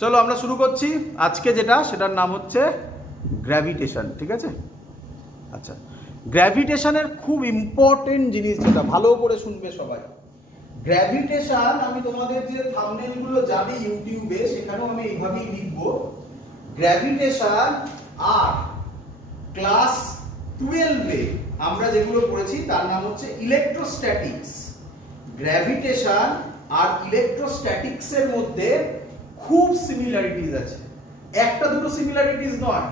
চলো আমরা শুরু করছি আজকে যেটা, সেটার নাম হচ্ছে গ্র্যাভিটেশন। ঠিক আছে? আচ্ছা, গ্র্যাভিটেশনের খুব ইম্পর্টেন্ট জিনিস যেটা, ভালো করে শুনবে সবাই। গ্র্যাভিটেশন, আমি তোমাদের যে থাম্বনেলগুলো যাবে ইউটিউবে সেখানেও আমি এইভাবেই লিখব, গ্র্যাভিটেশন। আর ক্লাস 12-এ আমরা যেগুলো পড়েছি তার নাম হচ্ছে ইলেকট্রোস্ট্যাটিক্স। গ্র্যাভিটেশন আর ইলেকট্রোস্ট্যাটিক্স এর মধ্যে খুব সিমিলারিটিজ আছে, একটা দুটো সিমিলারিটিজ নয়,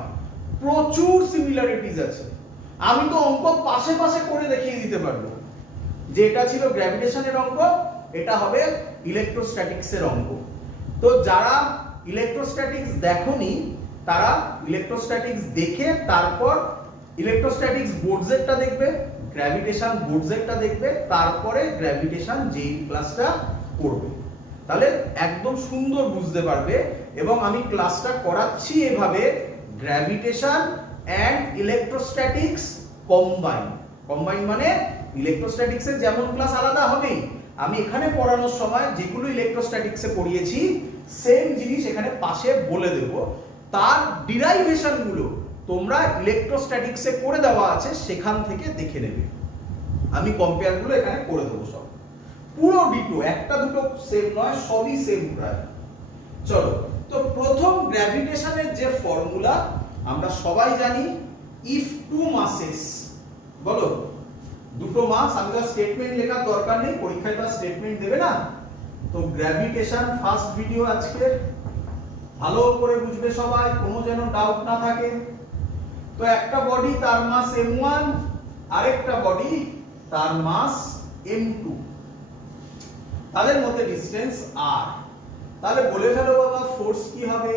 প্রচুর সিমিলারিটিজ আছে। আমি তো অঙ্ক পাশে পাশে করে দেখিয়ে দিতে পারবো যে এটা ছিল গ্র্যাভিটেশনের অঙ্ক, এটা হবে ইলেকট্রোস্ট্যাটিক্স এর অঙ্ক। তো যারা ইলেকট্রোস্ট্যাটিক্স দেখোনি তারা ইলেকট্রোস্ট্যাটিক্স দেখে তারপর ইলেকট্রোস্ট্যাটিক্স বোর্ডসেরটা দেখবে, গ্র্যাভিটেশন বোর্ডসেরটা দেখবে, তারপরে গ্র্যাভিটেশন যেই ক্লাসটা করবে, তাহলে একদম সুন্দর বুঝতে পারবে। এবং আমি ক্লাসটা করাচ্ছি এভাবে, gravitation and electrostatics combine. Combine মানে ইলেকট্রোস্ট্যাটিক্স এর যেমন ক্লাস আলাদা হবেই, আমি এখানে পড়ানোর সময় যেগুলো ইলেকট্রোস্ট্যাটিক্সে পড়িয়েছি সেম জিনিস এখানে পাশে বলে দেব, তার ডিরাইভেশন গুলো তোমরা ইলেকট্রোস্ট্যাটিক্সে করে দেওয়া আছে সেখান থেকে দেখে নেবে। আমি কম্পেয়ার গুলো এখানে করে দেবো, সব পুরো ডিটো, একটা দুটো সেম নয়, সবই সেম প্রায়। চলো, তো প্রথম গ্র্যাভিটেশনের যে ফর্মুলা আমরা সবাই জানি, ইফ টু মাসেস, বলো দুটো মাস, আমি তো স্টেটমেন্ট লেখার দরকার নেই, পরীক্ষায় তো স্টেটমেন্ট দেবে না। তো গ্র্যাভিটেশন ফার্স্ট ভিডিও আজকে, ভালো করে বুঝবে সবাই, কোনো যেন ডাউট না থাকে। তো একটা বডি তার মাস m1, আরেকটা বডি তার মাস m2, তাদের মধ্যে ডিসটেন্স r। তাহলে বলে ফেলো বাবা ফোর্স কি হবে,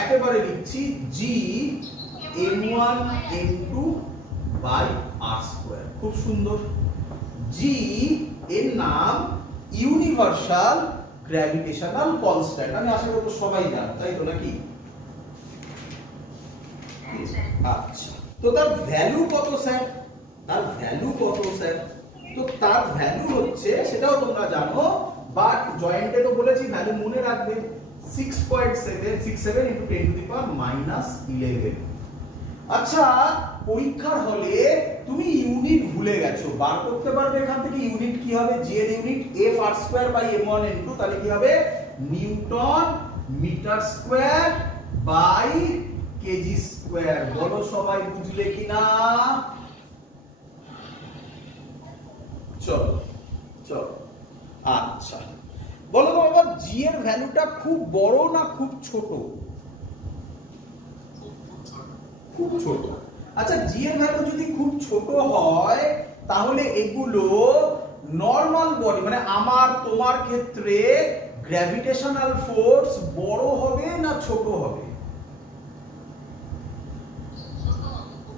একেবারে লিখছি g m1 m2 by r square. খুব সুন্দর। g এর নাম ইউনিভার্সাল গ্র্যাভিটেশনাল কনস্ট্যান্ট, আমি আশা করব সবাই জানো, তাই তো নাকি? আচ্ছা, তো তার ভ্যালু কত স্যার? তার ভ্যালু কত স্যার? তো তার ভ্যালু হচ্ছে, সেটাও তোমরা জানো, বাট জয়েন্টে তো বলেছি ভ্যালু মনে রাখবে, 6.767 × 10⁻11। আচ্ছা, পরীক্ষার হলে তুমি ইউনিট ভুলে গেছো, বার করতে পারবে এখান থেকে ইউনিট কি হবে? জি এর ইউনিট f/2/m1m2, তাহলে কি হবে? Newton metre square by KG square. বলো সবাই বুঝলে কিনা? চলো চলো, আচ্ছা বলো তো বাবা, জি এর ভ্যালুটা খুব বড় না খুব ছোট? খুব ছোট। আচ্ছা, জি এর ভ্যালু যদি খুব ছোট হয় তাহলে এগুলো নরমাল বডি, মানে আমার তোমার ক্ষেত্রে গ্র্যাভিটেশনাল ফোর্স বড় হবে না ছোট হবে?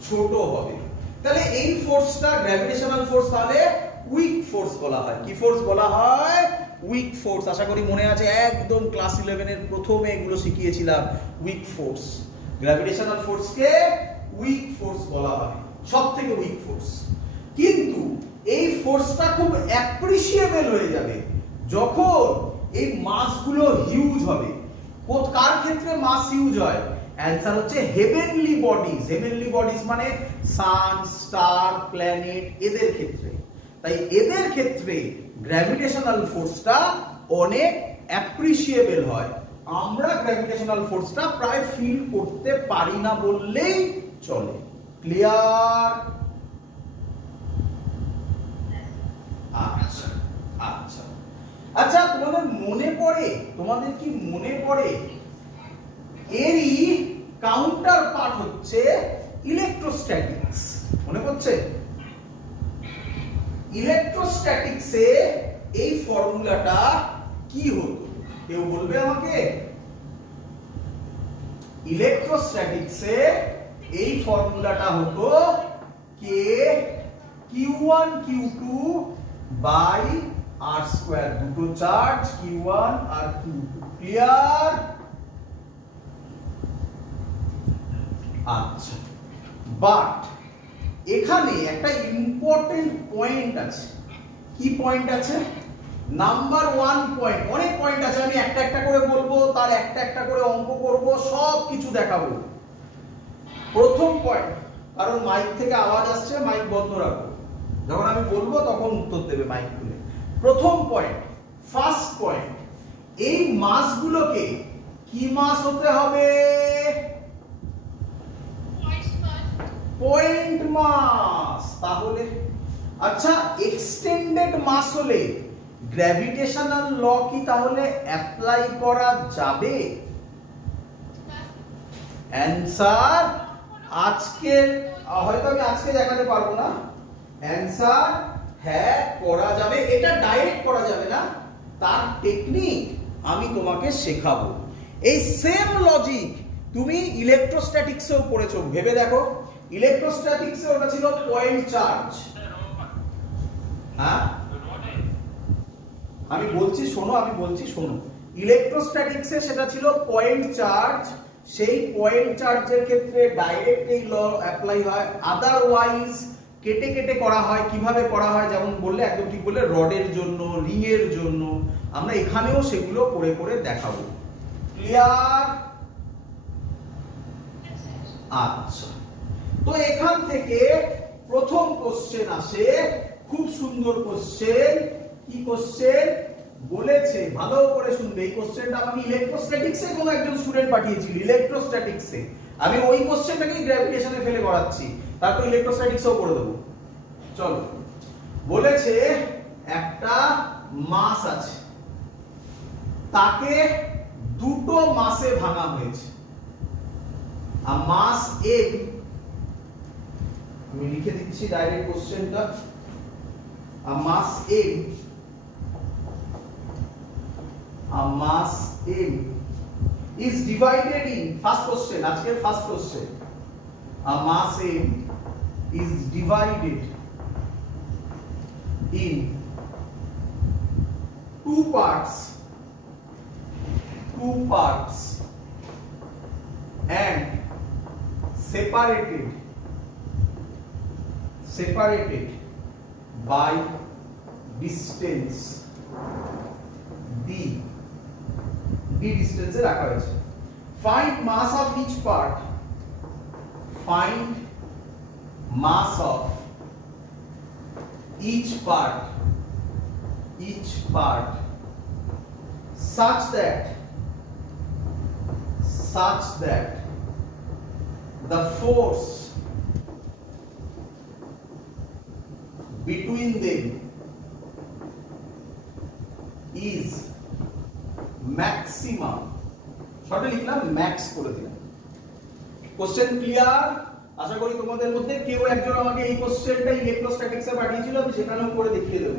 ছোট হবে। তাহলে এই ফোর্সটা গ্র্যাভিটেশনাল ফোর্স তাহলে উইক ফোর্স বলা হয়। কি ফোর্স বলা হয়? Week force. আশা করি মনে আছে, একদম ক্লাস 11 এর প্রথমে এগুলো শিখিয়েছিলাম, উইক ফোর্স। গ্র্যাভিটেশনাল ফোর্সকে উইক ফোর্স বলা হয়, সবথেকে উইক ফোর্স। কিন্তু এই ফোর্সটা খুব অ্যাপ্রিশিয়েবল হয়ে যাবে যখন এই মাসগুলো হিউজ হবে। কার ক্ষেত্রে মাস হিউজ হয়? অ্যানসার হচ্ছে হেভেনলি বডিজ। হেভেনলি বডিজ মানে সান, স্টার, প্ল্যানেট, এদের ক্ষেত্রে। তাই এদের ক্ষেত্রে গ্র্যাভিটেশনাল ফোর্সটা অনেক অ্যাপ্রিশিয়েবল হয়। আমরা গ্র্যাভিটেশনাল ফোর্সটা প্রায় ফিল করতে পারি না বললেই চলে। ক্লিয়ার? আচ্ছা আচ্ছা আচ্ছা, তোমাদের মনে পড়ে, তোমাদের কি মনে পড়ে এরই কাউন্টার পার্ট হচ্ছে ইলেকট্রোস্ট্যাটিক্স? মনে পড়ছে? ইলেকট্রোস্ট্যাটিক্সে এই ফর্মুলাটা কি হতো? কেউ বলবে আমাকে? ইলেকট্রোস্ট্যাটিক্সে এই ফর্মুলাটা হতো কে Q1 Q2 বাই r স্কয়ার। দুটো চার্জ Q1 আর Q2। ক্লিয়ার? আচ্ছা, বাট এখানে একটা ইম্পর্টেন্ট পয়েন্ট আছে। কি পয়েন্ট আছে? নাম্বার 1 পয়েন্ট, অনেক পয়েন্ট আছে, আমি একটা একটা করে বলবো, তার একটা একটা একটা করে অঙ্ক করব, সব কিছু দেখাবো। প্রথম পয়েন্ট, কারণ মাইক থেকে আওয়াজ আসছে, মাইক বন্ধ রাখো, যখন আমি বলবো তখন উত্তর দেবে মাইক খুলে। প্রথম পয়েন্ট, ফার্স্ট পয়েন্ট, এই মাসগুলোকে কি মাস হতে হবে? পয়েন্ট মাস। তাহলে আচ্ছা, এক্সটেন্ডেড মাস হলে গ্র্যাভিটেশনাল ল কি তাহলে অ্যাপ্লাই করা যাবে? অ্যানসার আজকে হয়তো আমি আজকে দেখাতে পারবো না, অ্যানসার হ্যাঁ করা যাবে। এটা ডাইরেক্ট করা যাবে না, তার টেকনিক আমি তোমাকে শেখাবো। এই সেম লজিক তুমি ইলেকট্রোস্ট্যাটিক্সেও পড়েছো, ভেবে দেখো। ইলেকট্রোস্ট্যাটিক্সে ওটা ছিল পয়েন্ট চার্জ। হ্যাঁ আমি বলছি শোনো, ইলেকট্রোস্ট্যাটিক্সে সেটা ছিল পয়েন্ট চার্জ। সেই পয়েন্ট চার্জের ক্ষেত্রে ডাইরেক্ট এই ল অ্যাপ্লাই হয়, আদারওয়াইজ কেটে কেটে করা হয়। কিভাবে করা হয়, যেমন বললে একদম ঠিক বললে, রডের জন্য, রিং এর জন্য। আমরা এখানেও সেগুলো করে করে দেখাবো। ক্লিয়ার? আচ্ছা, তো এখান থেকে প্রথম কোশ্চেন আসে, খুব সুন্দর কোশ্চেন। কি কোশ্চেন বলেছে ভালো করে শুনবে। এই কোশ্চেনটা আমাকে ইলেকট্রোস্ট্যাটিক্সে কোনো একজন স্টুডেন্ট পাঠিয়েছিল, ইলেকট্রোস্ট্যাটিক্সে। আমি ওই কোশ্চেনটাকে গ্র্যাভিটেশনে ফেলে করাচ্ছি, তারপর ইলেকট্রোস্ট্যাটিক্সেও করে দেবো। চলো, বলেছে একটা মাস আছে, তাকে দুটো মাসে ভাঙা হয়েছে। আর মাস এম, আমি লিখে দিচ্ছি ডাইরেক্ট কোশ্চেনটা। A mass M is divided in, first question, আজকের first question, a mass M is divided in two parts and separated by distance d distance এ রাখা হয়েছে। Find mass of each part, find mass of each part such that the force between them is maximum। শর্টে লিখলাম, max করে দিলাম। Question clear? আশা করি তোমাদের মধ্যে কেউ একজন আমাকে এই কোশ্চেনটা ইলেকট্রোস্ট্যাটিক্সে পাঠিয়েছিল, আমি সেখানেও করে দেখিয়ে দেব।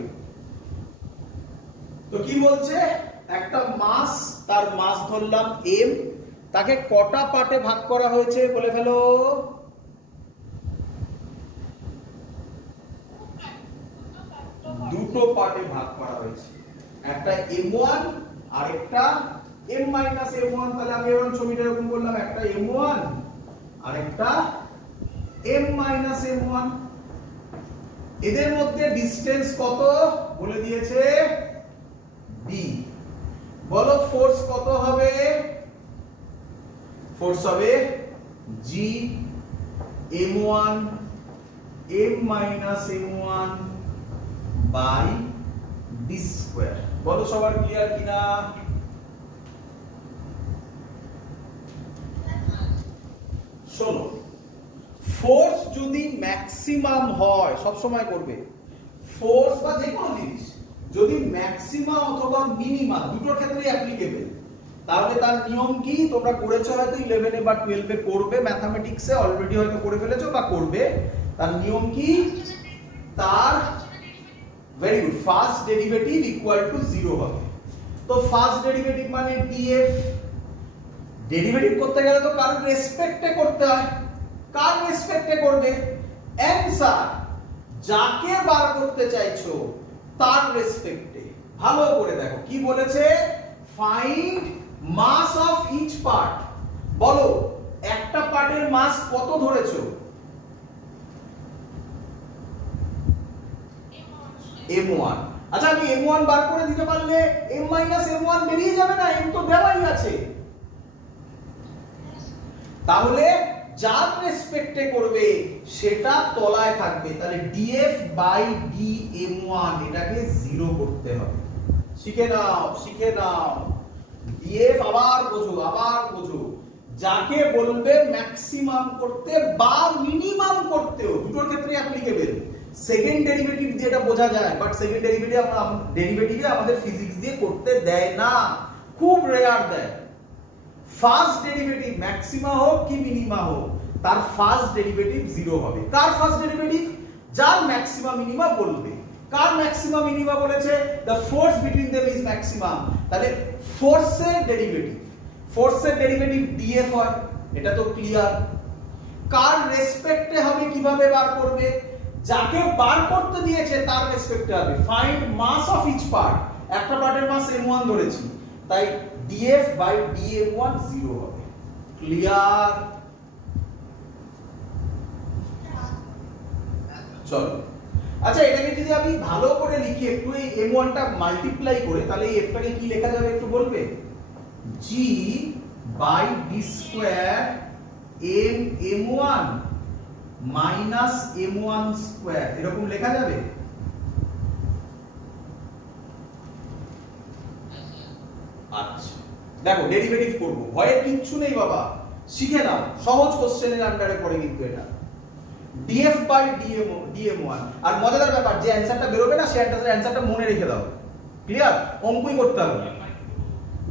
তো কি বলছে, একটা মাস, তার মাস ধরলাম m, তাকে কটা পার্টে ভাগ করা হয়েছে বলে ফেলো? দুটো পার্টে ভাগ করা হয়েছে, একটা m1 আর একটা m-m1। তাহলে আমি এবার ছবিটা এরকম করলাম, একটা m1 আর একটা m-m1। এদের মধ্যে ডিসটেন্স কত বলে দিয়েছে? d। বলো ফোর্স কত হবে? ফোর্স হবে g m1 m-m1 by d square. বলো সবার ক্লিয়ার কিনা? শোনো, ফোর্স যদি ম্যাক্সিমাম হয়, সব সময় করবে, ফোর্স বা যে কোনো জিনিস যদি ম্যাক্সিমাম অথবা মিনিমাম দুটোর ক্ষেত্রেই অ্যাপ্লিকেবল, তাহলে তার নিয়ম কি? তোমরা করেছো হয়তো 11 এ বা 12 এ, করবে ম্যাথমেটিক্সে, অলরেডি হয়তো করে ফেলেছো বা করবে। তার নিয়ম কি? তার very good, first derivative equal to 0 হবে। তো ফার্স্ট ডেরিভেটিভ মানে df। ডেরিভেটিভ করতে গেলে তো কার রেসপেক্টে করতে হয়। কার রেসপেক্টে করবে? অ্যানসার যাকে বার করতে চাইছো তার রেসপেক্টে। ভালো করে দেখো কি বলেছে, find mass of each part. বলো একটা পার্টের মাস কত ধরেছো? m1। আচ্ছা, আমি m1 বার করে দিতে পারলে m-m1 বেরিয়ে যাবে না? m তো দেওয়াই আছে। তাহলে যার রেসপেক্টে করবে সেটা তলায় থাকবে, তাহলে df বাই dm1 এটাকে 0 করতে হবে। শিখে নাও df আবার বোঝো যাকে বলবে ম্যাক্সিমাম করতে বা মিনিমাম করতেও, দুটোর ক্ষেত্রে অ্যাপ্লিকেবল। সেকেন্ড ডেরিভেটিভ দিয়ে এটা বোঝা যায়, বাট সেকেন্ড ডেরিভেটিভে আমাদের ফিজিক্স দিয়ে করতে দেয় না, খুব রেয়ার দেয়। ফার্স্ট ডেরিভেটিভ ম্যাক্সিমা হোক কি মিনিমা হোক, তার ফার্স্ট ডেরিভেটিভ 0 হবে। কার ফার্স্ট ডেরিভেটিভ? যার ম্যাক্সিমা মিনিমা বলবে। কার ম্যাক্সিমা মিনিমা বলেছে? The force between them is maximum. তাহলে ফোর্সের ডেরিভেটিভ df হয়, এটা তো ক্লিয়ার। কার রেসপেক্টে হবে কিভাবে বার করবে? যাকে বার করতে দিয়েছে তার রেসপেক্টে হবে। Find mass of each part, একটা পার্টের মাস m1 ধরেছি, তাই df বাই dm1 0 হবে। ক্লিয়ার? চলো, আচ্ছা এটাকে যদি আমি ভালো করে লিখি একটু, এই m1 টা মাল্টিপ্লাই করে, তাহলে এই f টাকে কি লেখা যাবে একটু বলবে? g by d square m1 minus m1 square, এরকম লেখা যাবে? আচ্ছা দেখো, ডেরিভেটিভ করব, ভয়ের কিচ্ছু নেই বাবা, শিখে নাও, সহজ কোশ্চেনের আন্ডারে পড়ে কিন্তু এটা। df বাই dm1, আর মজাদার ব্যাপার, যে অ্যানসারটা বেরোবে না, সেই অ্যানসারটা মনে রেখে দাও। ক্লিয়ার? অঙ্কই করতে হবে।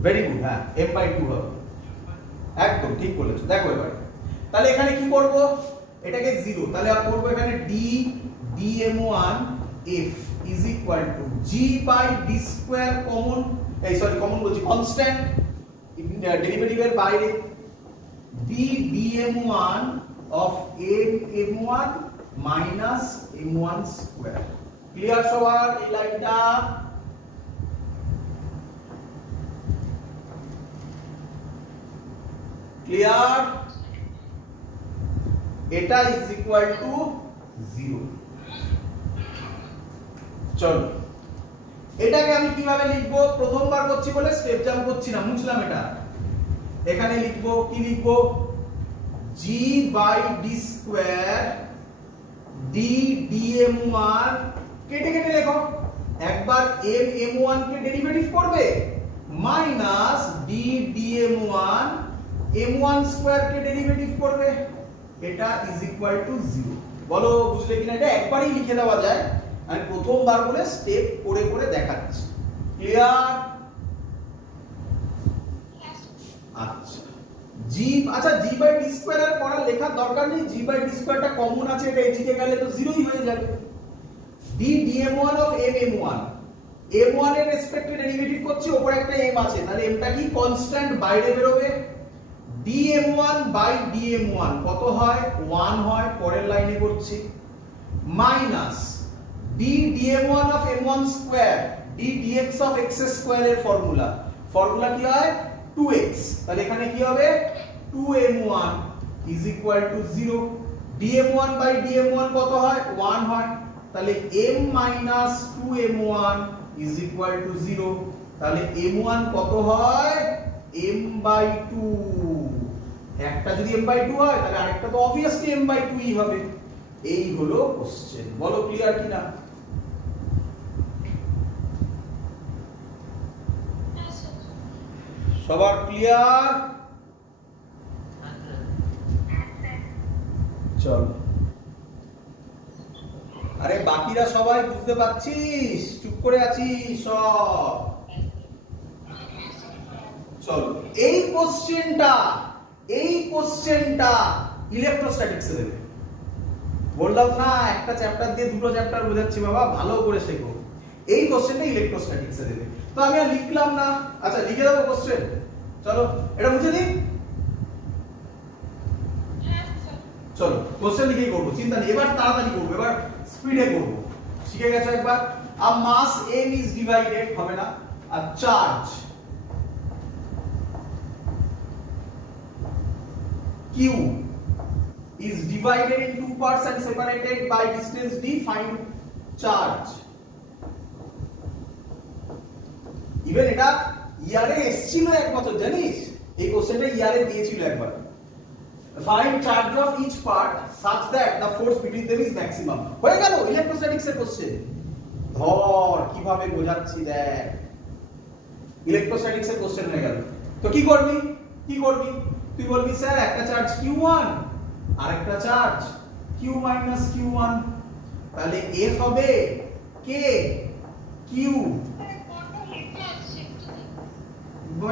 ভেরি গুড, হ্যাঁ m/2 হবে, একদম ঠিক বলেছো। দেখো এবার তাহলে এখানে কি করব? এটাকে 0, তাহলে আর করব এখানে dm1 f is equal to g by d square common, common বলছি, কনস্ট্যান্ট, ডেরিভেটিভের বাইরে, dm1 of m1 minus m1 square। Clear সবার এই লাইনটা? ক্লিয়ার? এটা ইজ ইকুয়াল টু 0। চলো, এটাকে আমি কিভাবে লিখবো? প্রথমবার করছি বলে স্টেপ জাম্প করছি না, মুছলাম এটা। এখানে লিখবো, কি লিখবো? g by d square dm1, কেটে কেটে লেখো, একবার m1 কে ডেরিভেটিভ করবে, মাইনাস dm1 m1 স্কয়ার কে ডেরিভেটিভ করবে, এটা ইজ ইকুয়াল টু 0। বলো বুঝলে কিনা? এটা একবারই লিখে দেওয়া যায়, আমি প্রথমবার বলে স্টেপ করে করে দেখাচ্ছি। ক্লিয়ার? আচ্ছা g বাই d স্কয়ার আর করার লেখার দরকার নেই, g বাই d স্কয়ারটা কমন আছে, এটা এদিকে গেলে তো 0ই হয়ে যাবে। dm1 অফ m1 এর রেসপেক্টে ডেরিভেটিভ করছি, উপরে একটা m আছে, তাহলে m টা কি কনস্ট্যান্ট, বাইরে বের হবে। dm1 বাই dm1 কত হয়? 1 হয়, পরের লাইনে করছি, minus dm1 of m1 square dx of x square এর ফর্মুলা কি হয়? 2x, তাহলে এখানে কি হবে? 2m1 is equal to 0। dm1 by dm1 কত হয়? 1 হয়, তাহলে m minus 2m1 is equal to 0। তাহলে m1 কত হয়? m/2। একটা যদি m/2 হয়, তাহলে আরেকটা তো obviously m/2ই হবে। এই হলো কোশ্চেন। বলো ক্লিয়ার কিনা? সবার ক্লিয়ার? চল, আরে বাকিরা সবাই বুঝতে পারছিস? চুপ করে আছিস সব? চলো, এই কোশ্চেনটা ইলেকট্রোস্ট্যাটিক্সে দেবে। বললাম না একটা চ্যাপ্টার দিয়ে দুটো চ্যাপ্টার বোঝাচ্ছি বাবা, ভালো করে শেখো। এই কোশ্চেনটা ইলেকট্রোস্ট্যাটিক্সে দেবে, তো আমি আর লিখলাম না। আচ্ছা লিখে দেবো কোশ্চেন, চলো এটা মুছে দিই। চলো কোশ্চেন লিখেই করবো, চিন্তা নেই, এবার তাড়াতাড়ি করবো, এবার স্পিডে করবো। শিখে গেছো একবার? আর মাস m ইজ ডিভাইডেড হবে না, আর charge q is divided in two parts and separated by distance d, find charge। Even এটা ইয়ারে এসেছিল এক বছর, জানিস? এই কোশ্চেনটা ইয়ারে দিয়েছিল একবার। find charge of each part such that the force between them is maximum হয়ে গেল ইলেকট্রোস্ট্যাটিক্স এর কোশ্চেন ধর কিভাবে বোঝাচ্ছি দেখ ইলেকট্রোস্ট্যাটিক্স এর কোশ্চেন হয়ে গেল তো কি করবি তুই বলবি স্যার একটা চার্জ q1 আর একটা চার্জ q - q1 তাহলে f হবে k q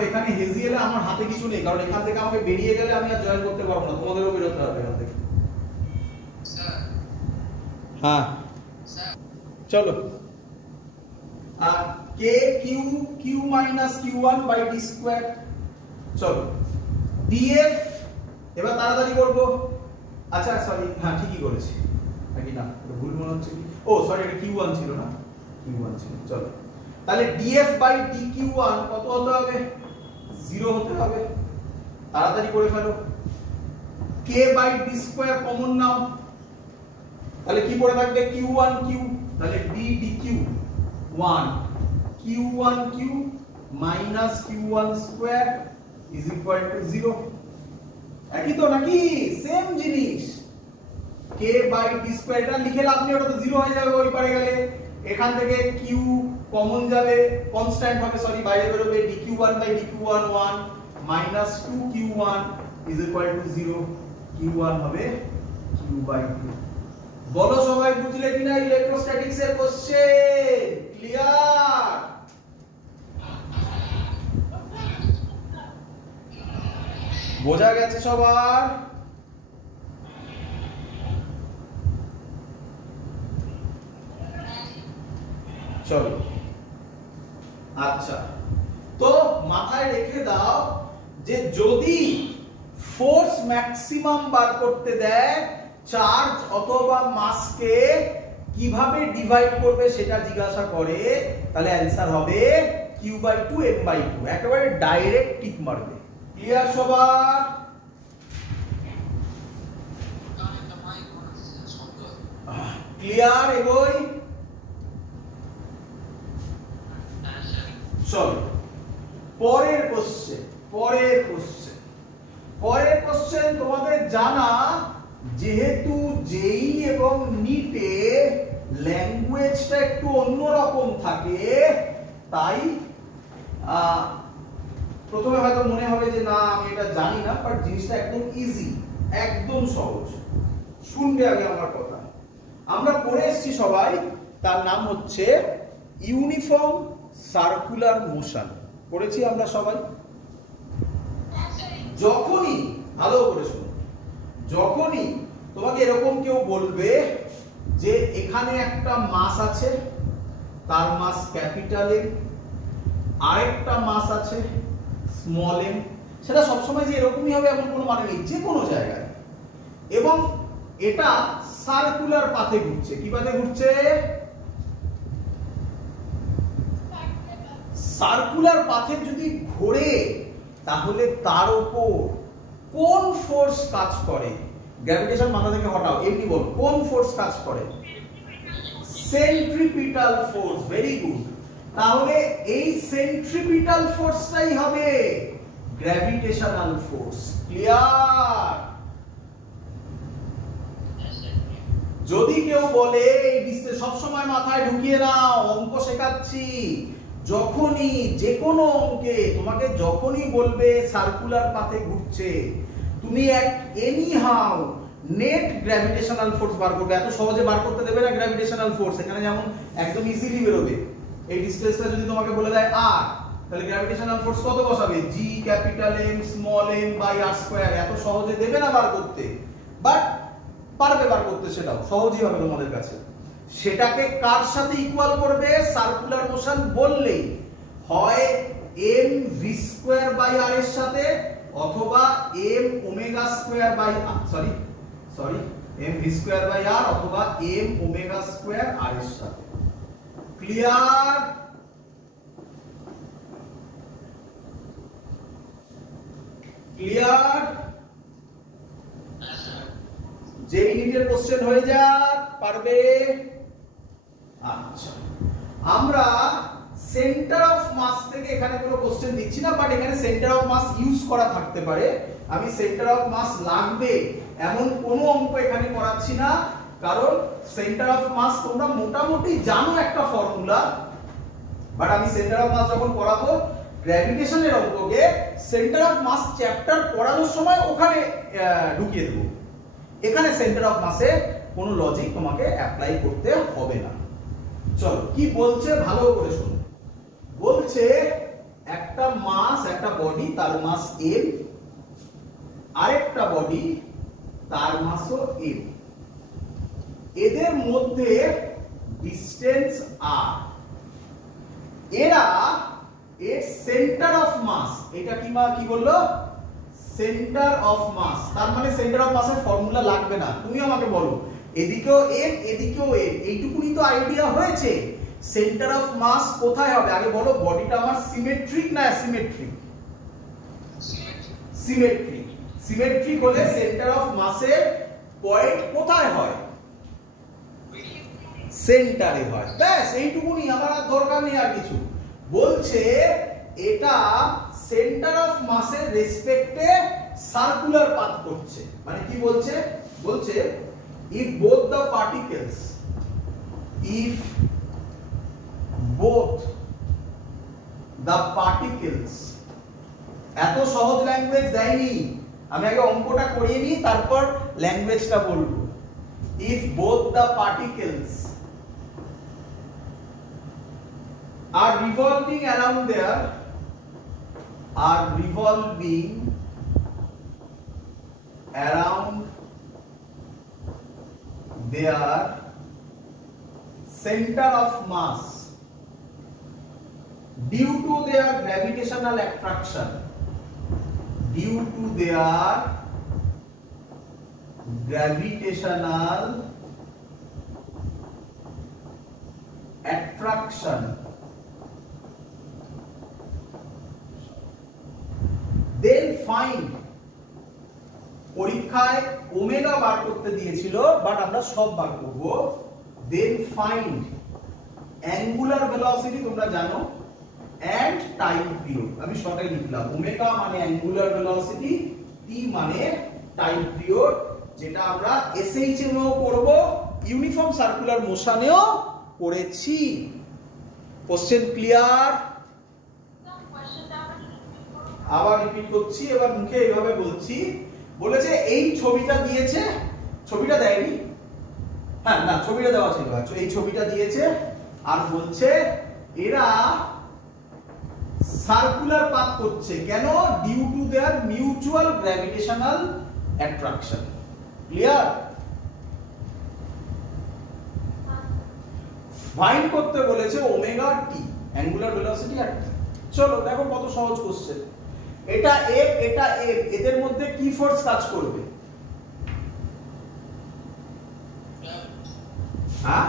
এখানে হেজি এলে আমার হাতে কিছু নেই কারণ এখান থেকে আমাকে বেরিয়ে গেলে আমি আর জয়েন করতে পারবো না তোমাদেরও বেরোতে হবে এখান থেকে স্যার হ্যাঁ স্যার চলো আর k q q - q1 / d square চলো df এবার তাড়াতাড়ি করব আচ্ছা সরি হ্যাঁ ঠিকই করেছি নাকি না ভুল মনে হচ্ছে কি ও সরি এটা q1 ছিল না q1 ছিল চলো তাহলে df / dq1 কত হতে হবে 0 হতে হবে তাড়াতাড়ি করে ফেলো k / d স্কয়ার কমন নাও তাহলে কি পড়ে থাকবে q1 q তাহলে d dq 1 q1 q minus q1 square is equal to 0 একই তো নাকি সেম জিনিস k / d স্কয়ার এটা লিখে লাভ নেই ওটা তো 0 হয়ে যাবে ওই পারে গেলে এখান থেকে q কমন যাবে কনস্ট্যান্ট হবে সরি বাইরে বের হবে dq1 / dq1 1 minus 2q1 is equal to 0 q1 হবে q/2 বলো সবাই বুঝলে কিনা ইলেকট্রোস্ট্যাটিক্স এর কোশ্চেন ক্লিয়ার বোঝা গেছে সবার চলো আচ্ছা তো মাথায় রেখে দাও যে যদি ফোর্স ম্যাক্সিমাম বার করতে দেয় চার্জ অথবা মাসকে কিভাবে ডিভাইড করবে সেটা জিজ্ঞাসা করে তাহলে অ্যানসার হবে q/2 m/2 একেবারে ডাইরেক্ট টিক মারবে ক্লিয়ার সবার ক্লিয়ার এগোই চলো পরের কোশ্চেন তোমাদের জানা যেহেতু জেই এবং নিটে ল্যাঙ্গুয়েজটা একটু অন্যরকম থাকে তাই প্রথমে হয়তো মনে হবে যে না আমি এটা জানি না বাট জিনিসটা একদম ইজি একদম সহজ শুনবে আগে আমার কথা আমরা পড়ে এসেছি সবাই তার নাম হচ্ছে ইউনিফর্ম সার্কুলার মোশন পড়েছি আমরা সবাই যখনই ভালো করে শুনো যখনই তোমাকে এরকম কেউ বলবে যে এখানে একটা মাস আছে তার মাস ক্যাপিটাল এম আরেকটা মাস আছে স্মল এম সেটা সবসময় যে এরকমই হবে এমন কোনো মানে নেই যে কোনো জায়গায় এবং এটা সার্কুলার পাথে ঘুরছে কি পাথে ঘুরছে সার্কুলার পাথে যদি ঘোরে তাহলে তার উপর কোন ফোর্স কাজ করে গ্র্যাভিটেশন মাথা থেকে হটাও এমনি বল কোন ফোর্স কাজ করে সেন্ট্রিপিটাল ফোর্স ভেরি গুড তাহলে এই সেন্ট্রিপিটাল ফোর্সটাই হবে গ্র্যাভিটেশনাল ফোর্স ক্লিয়ার যদি কেউ বলে এই ডিসে সব সময় মাথায় ঢুকিয়ে নাও অঙ্ক শেখাচ্ছি যখনই যে কোনো অঙ্কে তোমাকে যখনই বলবে সার্কুলার পাথে ঘুরছে তুমি anyhow net gravitational force বার করবে এত সহজে বার করতে দেবে না গ্র্যাভিটেশনাল ফোর্স এখানে যেমন একদম ইজিলি বেরোবে এই ডিসটেন্সটা যদি তোমাকে বলে দেয় r তাহলে গ্র্যাভিটেশনাল ফোর্স কত বসাবে g capital M small m by r square এত সহজে দেবে না বার করতে বাট পারবে বার করতে সেটাও সহজই হবে তোমাদের কাছে সেটাকে কার সাথে ইকুয়াল করবে সার্কুলার মোশন বললেই হয় m v square by r এর সাথে অথবা m omega square by sorry m v square by r অথবা m ওমেগা স্কয়ার r এর সাথে ক্লিয়ার যে ইউনিটের কোশ্চেন হয়ে যাক পারবে আচ্ছা আমরা সেন্টার অফ মাস থেকে এখানে কোনো কোশ্চেন দিচ্ছি না, বাট এখানে সেন্টার অফ মাস ইউজ করা থাকতে পারে। আমি সেন্টার অফ মাস লাগবে এমন কোনো অঙ্ক এখানে করাচ্ছি না, কারণ সেন্টার অফ মাস তোমরা মোটামুটি জানো একটা ফর্মুলা, বাট আমি সেন্টার অফ মাস যখন পড়াবো গ্র্যাভিটেশনের অঙ্ককে সেন্টার অফ মাস চ্যাপ্টার পড়ানোর সময় ওখানে ঢুকিয়ে দেবো। এখানে সেন্টার অফ মাসে কোনো লজিক তোমাকে অ্যাপ্লাই করতে হবে না। চলো কি বলছে ভালো করে শোনো। বলছে একটা মাস, একটা বডি, তার মাস m, আরেকটা বডি তার মাসও m, এদের মধ্যে ডিসটেন্স r, এরা এর সেন্টার অফ মাস, এটা কি বললো সেন্টার অফ মাস, তার মানে সেন্টার অফ মাসের ফর্মুলা লাগবে না। তুমি আমাকে বলো এদিকেও m এদিকেও m, এইটুকুনি তো আইডিয়া হয়েছে সেন্টার অফ মাস কোথায় হবে। আগে বলো বডিটা আমার সিমেট্রিক না অ্যাসিমেট্রিক? সিমেট্রিক। সিমেট্রিক হলে সেন্টার অফ মাসের পয়েন্ট কোথায় হয়? সেন্টারে হয়। ব্যাস এইটুকুনি, আমার আর দরকার নেই আর কিছু। বলছে এটা সেন্টার অফ মাসের রেসপেক্টে সার্কুলার পাথ করছে। মানে কি বলছে? বলছে if both the particles এত সহজ ল্যাঙ্গুয়েজ দেয়নি, আমি আগে অঙ্কটা করিয়ে নিই তারপর ল্যাঙ্গুয়েজটা বলবো। if both the particles are revolving around their center of mass due to their gravitational attraction, then find, পরীক্ষায় ওমেগা বার করতে দিয়েছিল বাট আমরা সব বার করব। then find angular velocity, তোমরা জানো, and time period। আমি শর্টে লিখলাম ওমেগা মানে অ্যাঙ্গুলার ভেলোসিটি, টি মানে টাইম পিরিয়ড, যেটা আমরা এসএইচএম এও করব, ইউনিফর্ম সার্কুলার মোশনেও করেছি। Question clear? আবার রিপিট করছি, এবার মুখে এইভাবে বলছি। বলেছে এই ছবিটা দিয়েছে, ছবিটা দেয়নি, হ্যাঁ না ছবিটা দেওয়া ছিল, এই ছবিটা দিয়েছে আর বলছে এরা সার্কুলার পাথ করছে। কেন? Due to their mutual gravitational attraction. Clear? Find করতে বলেছে ওমেগা টি, অ্যাঙ্গুলার ভেলোসিটি আর টি। চলো দেখো কত সহজ কোশ্চেন। এটা এফ, এটা এফ, এদের মধ্যে কি ফোর্স কাজ করবে? হ্যাঁ,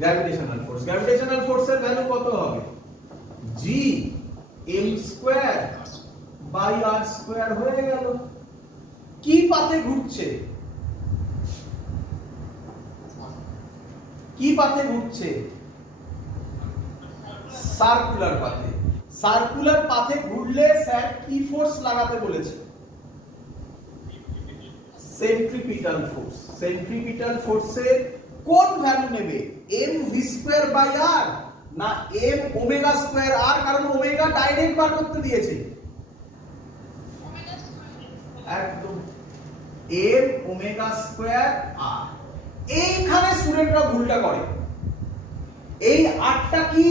গ্র্যাভিটেশনাল ফোর্স। গ্র্যাভিটেশনাল ফোর্সের ভ্যালু কত হবে? G M square by R square হয়ে গেল। কি পাথে ঘুরছে? কি পাথে ঘুরছে? সার্কুলার পাথে। সার্কুলার পাথে ঘুরলে স্যার কি ফোর্স লাগাতে বলেছে? Centripetal force. সেন্ট্রিপিটাল ফোর্সের কোন ভ্যালু নেবে? এম ভি স্কয়ার বাই আর না এম ওমেগা স্কয়ার আর? কারণ ওমেগা ডাইরেক্ট বার করতে দিয়েছে। একদম এম ওমেগা স্কয়ার আর। এইখানে স্টুডেন্টরা ভুলটা করে। এই আরটা কি?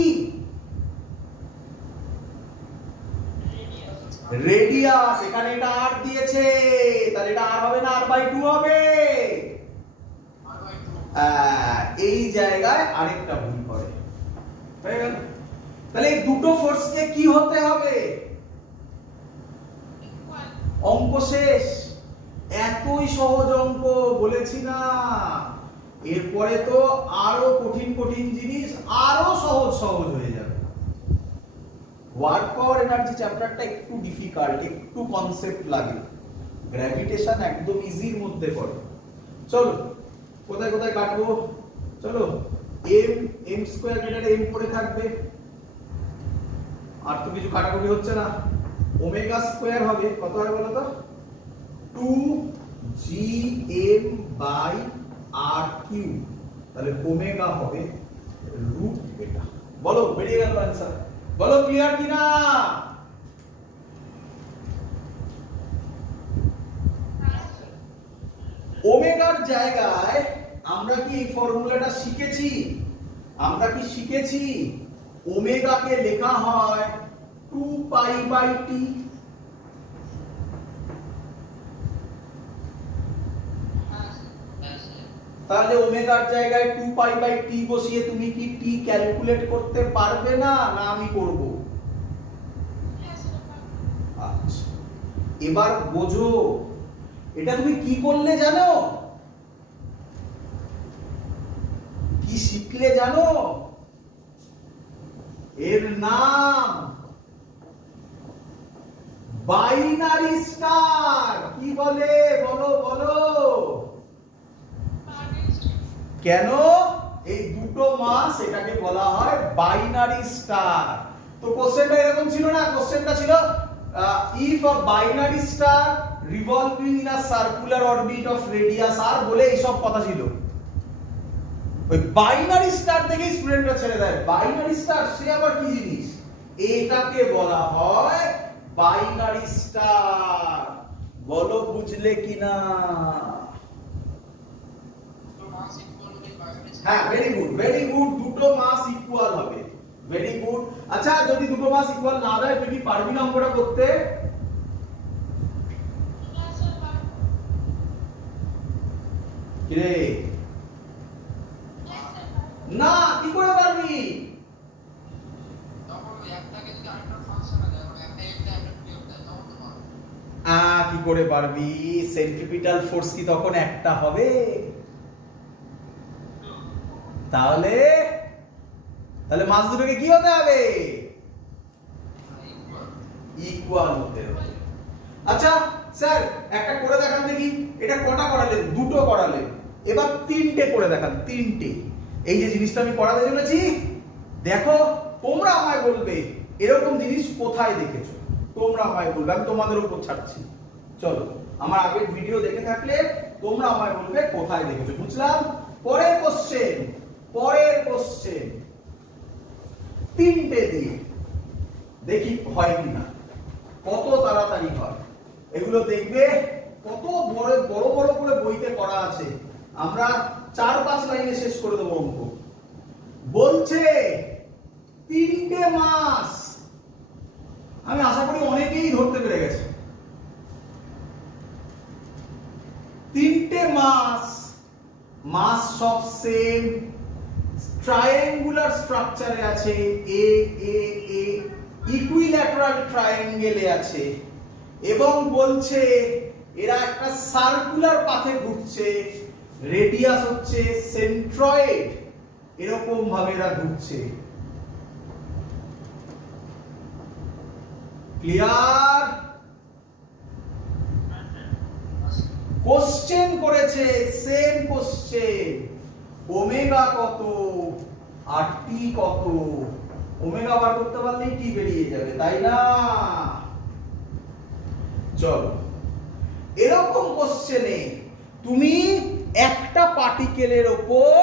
রেডিয়াস। এখানে এটা আর দিয়েছে, তাহলে এটা আর হবে না, আর বাই 2 হবে। এই জায়গায় আরেকটা ভুল করে, হয়ে গেল। তাহলে এই দুটো ফোর্সকে কি হতে হবে? অঙ্ক শেষ। এতই সহজ অঙ্ক, বলেছি না। এরপরে তো আরো কঠিন কঠিন জিনিস আরো সহজ সহজ হয়ে যাবে। ওয়ার্ক পাওয়ার এনার্জি চ্যাপ্টারটা একটু ডিফিকাল্ট, একটু কনসেপ্ট লাগে। গ্র্যাভিটেশন একদম ইজির মধ্যে পড়ে। চলো কোথায় কোথায় কাটবো, চলো এম স্কয়ার কেটে এম পড়ে থাকবে, আর তো কিছু কাটাকুটি হচ্ছে না। ওমেগা স্কয়ার হবে কত হয় বলো তো, 2gm বাই আর কিউ, তাহলে ওমেগা হবে রুট এটা। বলো বেরিয়ে গেল आंसर, বলো ক্লিয়ার কিনা? ওমেগার জায়গায় আমরা কি এই ফর্মুলাটা শিখেছি? আমরা কি শিখেছি ওমেগাকে লেখা হয় 2 পাই বাই টি। তাহলে ওমেগার জায়গায় 2 পাই বাই টি বসিয়ে তুমি কি টি ক্যালকুলেট করতে পারবে না, না আমি করব? আচ্ছা এবার বোঝো, এটা তুমি কি করলে জানো, কি শিখলে জানো? এর নাম বাইনারি স্টার। কি বলে বলো বলো? কেন? এই দুটো মাস এটাকে বলা হয় বাইনারি স্টার। তো কোশ্চেনটা এরকম ছিল না, কোশ্চেনটা ছিল if a binary star revolving in a circular orbit of radius r বলে এইসব কথা ছিল। ওই বাইনারি স্টার থেকে স্টুডেন্টরা ছেড়ে দেয়, বাইনারি স্টার সে আবার কি জিনিস? এটাকে বলা হয় বাইনারি স্টার। বলো বুঝলে কিনা? হ্যাঁ ভেরি গুড, দুটো মাস ইকুয়াল হবে, ভেরি গুড। আচ্ছা যদি দুটো মাস ইকুয়াল না দেয় তুই কি পারবি না অঙ্কটা করতে? কিরে না, কি করে পারবি? কি করে পারবি? সেন্ট্রিপিটাল ফোর্স কি তখন একটা হবে? তাহলে তাহলে মাস দুটোকে কি হতে হবে? ইকুয়াল হতে হবে। আচ্ছা স্যার একটা করে দেখান দেখি, এটা কটা করালেন? দুটো করালেন, এবার তিনটে করে দেখান, তিনটে। এই যে জিনিসটা আমি করাতে চলেছি দেখো, তোমরা আমায় বলবে এরকম জিনিস কোথায় দেখেছো, তোমরা আমায় বলবে, আমি তোমাদের উপর ছাড়ছি। চলো আমার আগের ভিডিও দেখে থাকলে তোমরা আমায় বলবে কোথায় দেখেছো, বুঝলাম? পরের কোশ্চেন, তিনটে দিয়ে দেখি হয় কিনা, কত তাড়াতাড়ি হয়। এগুলো দেখবে কত বড় বড় বড় করে বইতে করা আছে, আমরা 4-5 লাইনে শেষ করে দেবো অঙ্ক। বলছে তিনটে মাস, আমি আশা করি অনেকেই ধরতে পেরে গেছে। তিনটে মাস, মাস সব সেম, ট্রায়াঙ্গুলার স্ট্রাকচারে আছে, এ এ এ ইকুইল্যাটারাল ট্রায়াঙ্গেলে আছে, এবং বলছে এরা একটা সার্কুলার পাথে ঘুরছে, রেডিয়াস হচ্ছে সেন্ট্রয়েড, এরকম ভাবে এরা ঘুরছে। ক্লিয়ার? কোশ্চেন করেছে সেম কোশ্চেন, ওমেগা কত আর টি কত, ওমেগা বার করতে পারলেই টি বেরিয়ে যাবে, তাই না? চলো এরকম কোশ্চেনে তুমি একটা পার্টিকেলের উপর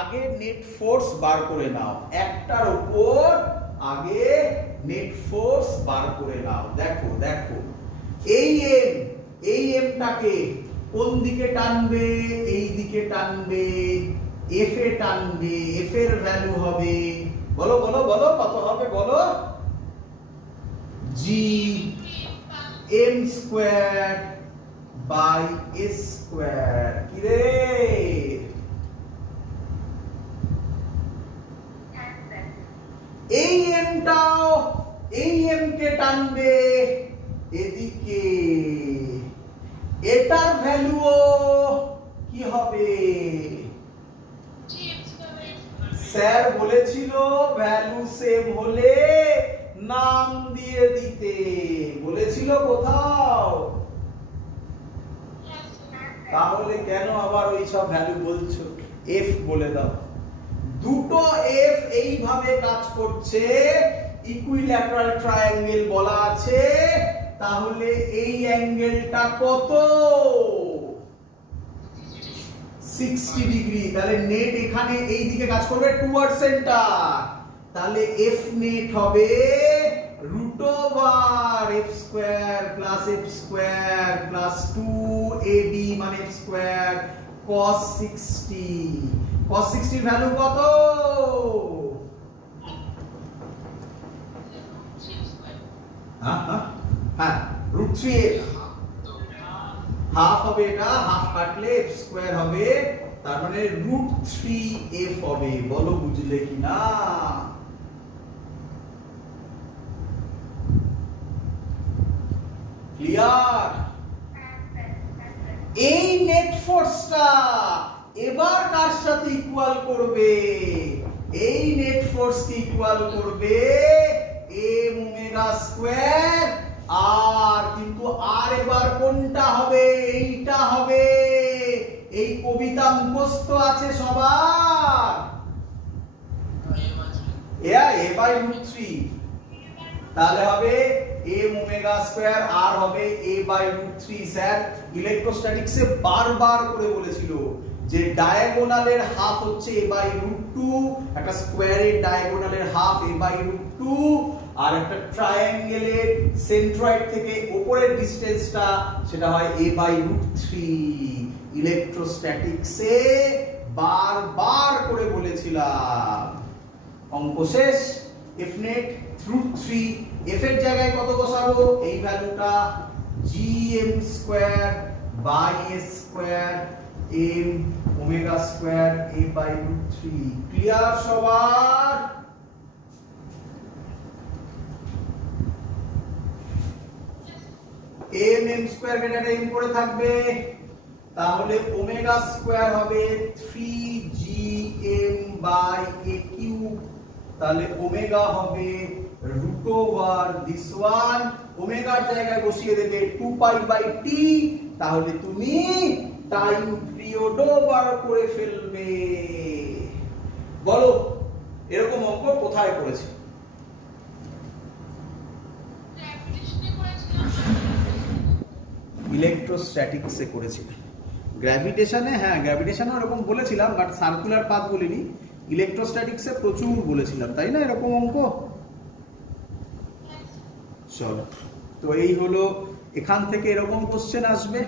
আগে নেট ফোর্স বার করে নাও, একটার উপর আগে নেট ফোর্স বার করে নাও। দেখো দেখো এই এমটাকে কোন দিকে টানবে? এই দিকে টানবে, এফ এ টানবে, এফ এর ভ্যালু হবে বলো বলো বলো কত হবে বলো? G M square by S square. কি রে এই এমটাও এই এম কে টানবে এদিকে, এটার ভ্যালুও কি হবে? স্যার বলেছিল ভ্যালু সেম হলে নাম দিয়ে দিতে, বলেছিল কোথাও? তাহলে কেন আবার ওই সব ভ্যালু বলছো? এফ বলে দাও, দুটো এফ এইভাবে কাজ করছে, ইকুইল্যাটারাল ট্রায়াঙ্গেল বলা আছে, তাহলে এই অ্যাঙ্গেলটা কত? 60 ডিগ্রি। তাহলে নেট এখানে এই দিকে কাজ করবে টুয়ার্ড সেন্টার, তাহলে এফ নেট হবে root over F square plus F square plus 2ab মানে এফ স্কয়ার cos 60। cos 60 এর ভ্যালু কত? হ্যাঁ রুট 3f, হাফ হবে, এটা হাফ কাটলে এফ স্কয়ার হবে, তার মানে রুট 3f হবে। বলো বুঝলে কিনা? ক্লিয়ার? এই নেট ফোর্সটা এবার কার সাথে ইকুয়াল করবে? এই নেট ফোর্স কে ইকুয়াল করবে m ওমেগা স্কয়ার আর, কিন্তু আর এবার কোনটা হবে? এইটা হবে। এই কবিতা মুখস্থ আছে সবার? a বাই রুট 3, তাহলে হবে m ওমেগা স্কয়ার আর হবে a বাই রুট 3। স্যার ইলেকট্রোস্ট্যাটিক্সে বারবার করে বলেছিল যে ডায়াগোনালের হাফ হচ্ছে a বাই রুট 2, একটা স্কয়ারের ডায়াগোনালের হাফ a বাই রুট 2, আর একটা ট্রায়াঙ্গেলের সেন্ট্রয়েড থেকে উপরের ডিসটেন্সটা সেটা হয় a বাই রুট 3। ইলেকট্রোস্ট্যাটিক্সে বারবার করে বলেছিলাম। অঙ্ক শেষ। এফ নেট রুট 3, এফ এর জায়গায় কত বসাবো? এই ভ্যালুটা gm square by a square m omega square a by root 3। Clear সবার? m স্কয়ার কেটে m করে থাকবে, তাহলে ওমেগা স্কয়ার হবে 3gm বাই a কিউব, তাহলে ওমেগা হবে রুট ওভার দিস ওয়ান, ওমেগার জায়গায় বসিয়ে দেবে 2 পাই বাই t, তাহলে তুমি টাইম পিরিয়ড বার করে ফেলবে। বলো এরকম অঙ্ক কোথায় করেছে? ইলেকট্রোস্ট্যাটিক্সে করেছিল। গ্র্যাভিটেশনে, হ্যাঁ গ্র্যাভিটেশনে এরকম বলেছিলাম, বাট সার্কুলার পাথ বলিনি। ইলেকট্রোস্ট্যাটিক্সে প্রচুর বলেছিলাম, তাই না এরকম অঙ্ক? চলো, তো এই হলো, এখান থেকে এরকম কোশ্চেন আসবে।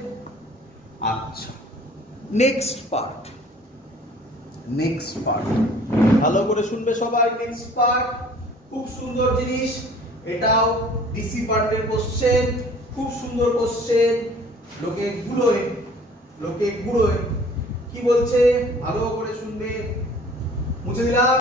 আচ্ছা, নেক্সট পার্ট ভালো করে শুনবে সবাই। নেক্সট পার্ট খুব সুন্দর জিনিস, এটাও ডিসি পার্টের কোশ্চেন, খুব সুন্দর কোশ্চেন। লোকে গুলোয় কি বলছে ভালো করে শুনবে। মুছে দিলাম।